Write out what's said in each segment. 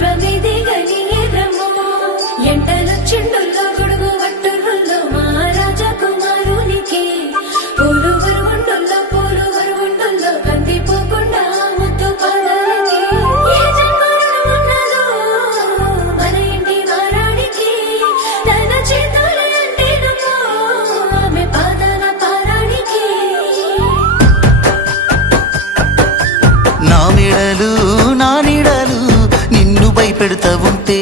విశ్వమిది గనియరము ఎంటల చెండుల్లో గొడుగు వట్టుల్లో మా రాజకుమారునికి పూలు వరువుండుల్లో కందిపోకుండా ముత్తు పాదాలకి ఏ జన్మరుణం ఉన్నదో మన ఇంటి మారాడికి తన చేతులు అంటేనమ్మో ఆమె పాదాల పారాడికి నా మెడలు నా నీడలు నిన్ను భయపెడతా ఉంటే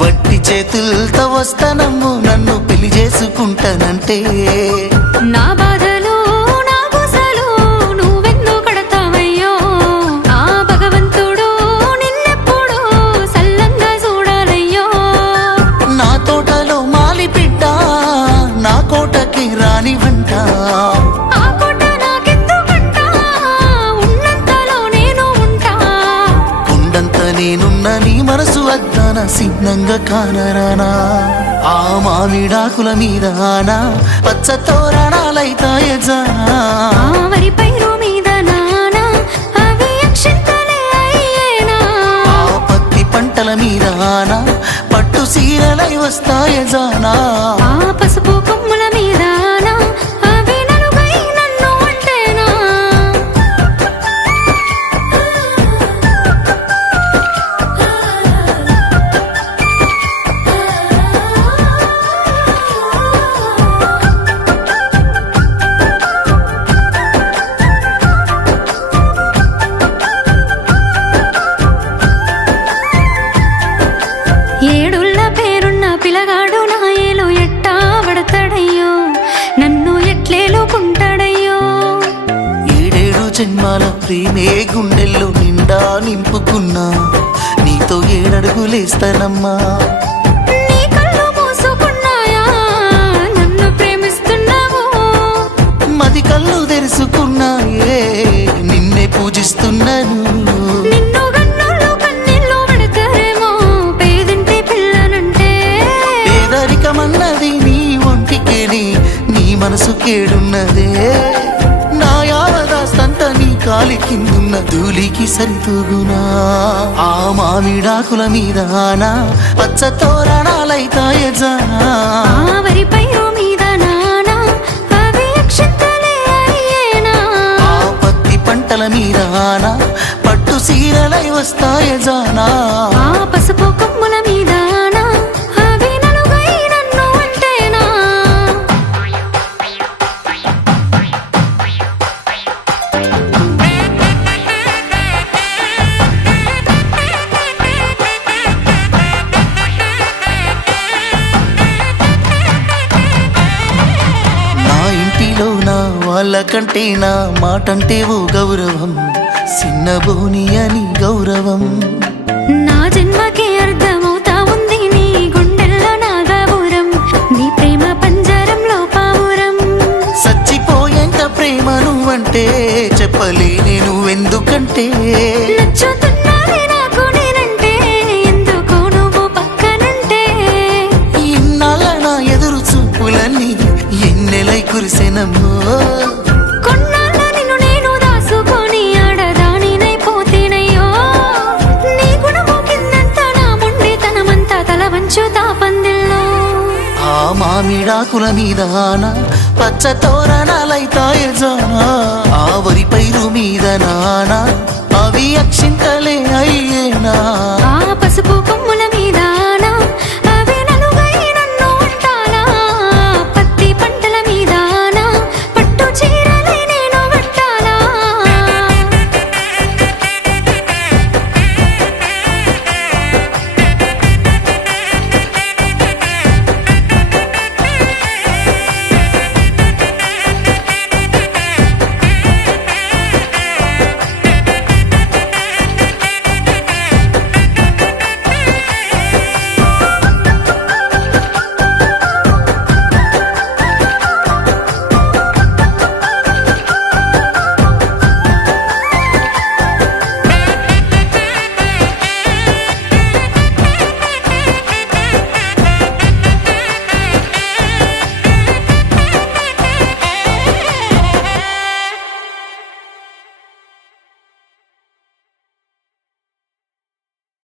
వట్టి చేతులతో వస్తానమ్ము నన్ను పెళ్లి చేసుకుంటానంటే నా బాధలు నా గుసలు నువ్వెందు కడతావయ్యో ఆ భగవంతుడు నిన్నెప్పుడు సల్లంగా చూడాలయ్యో నా తోటలో మాలి బిడ్డ నా కోటకి రాని వంట ఆ కోట నాకెందుకంట ఉన్నంతలో నేను ఉంటా కొండంత నేనున్న నీ మనసు అద్దాన సిన్నంగా కానరానా ఆ మామిడాకుల మీద ఆనా పచ్చ తోరణాలైతాయ జానా ఆ వరి పైరు మీద నానా అవి అక్షంతలే అయ్యేనా ఆ పత్తి పంటల మీద ఆనా పట్టు సీరలై వస్తాయ జానా ఆ పసుపు కొమ్ముల మీద నా అవి నలుగై నన్ను అంటేనా ఏడుళ్ళ పేరున్న పిలగాడు నా ఏలో ఎట్టా పడతాడయ్యో నన్ను ఎట్లేలుకుంటాడయ్యో ఏడేడు జన్మాల ప్రేమే గుండెల్లో నిండా నింపుకున్నా నీతో ఏడడుగులేస్తానమ్మా నీ కళ్ళు మూసుకున్నాయా నన్ను ప్రేమిస్తున్నావు మది కళ్ళు తెరుచుకున్నాయే నిన్నే పూజిస్తున్నాను నిన్ను గన్నులు కన్నీళ్ళు పెడతారేమో పేదింటి పిల్లనంటే పేదరికమన్నది నీ ఒంటికేని నీ మనసు కేడున్నదే నా యావదాస్తంత నీ కాలి కిందున్న ధూళికి సరితూగునా ఆ మామిడాకుల మీద ఆనా పచ్చ తోరణాలైతాయ జానా ఆ వరి పైరు మీద నానా అవి అక్షంతలే అయ్యేనా ఆ పత్తి పంటల మీద ఆనా పట్టు సీరలై వస్తాయ జానా ఆ పసుపు కొమ్ముల మీద నా అవి నలుగై నన్ను అంటేనా నా ఇంటిలో నా వాళ్ళకంటే నా మాటంటే ఓ గౌరవం సిన్నబోని అని గౌరవం నా జన్మకే అర్థమవుతా ఉంది నీ గుండెల్లో నా గౌరం నీ ప్రేమ పంజరంలో పావురం చచ్చిపోయేంత ప్రేమ నువ్వంటే చెప్పలేనే నువ్వెందుకంటే నచ్చుతున్నది నాకు నేనంటే ఎందుకు నువ్వు పక్కనంటే ఇన్నాళ్ళ నా ఎదురు చూపులన్నీ ఎన్నెలై కురిసెనమ్మో కొన్నాళ్ళ నిన్ను నేను దాసుకొని ఆడదానినైపోతేనయ్యో నీ గుణము కిందంతా నా మొండితనమంతా తల వంచుతా పందిల్లో ఆ మామిడాకుల మీద ఆనా పచ్చ తోరణాలైతాయ జానా ఆ వరి పైరు మీద నానా అవి అక్షింతలే అయ్యేనా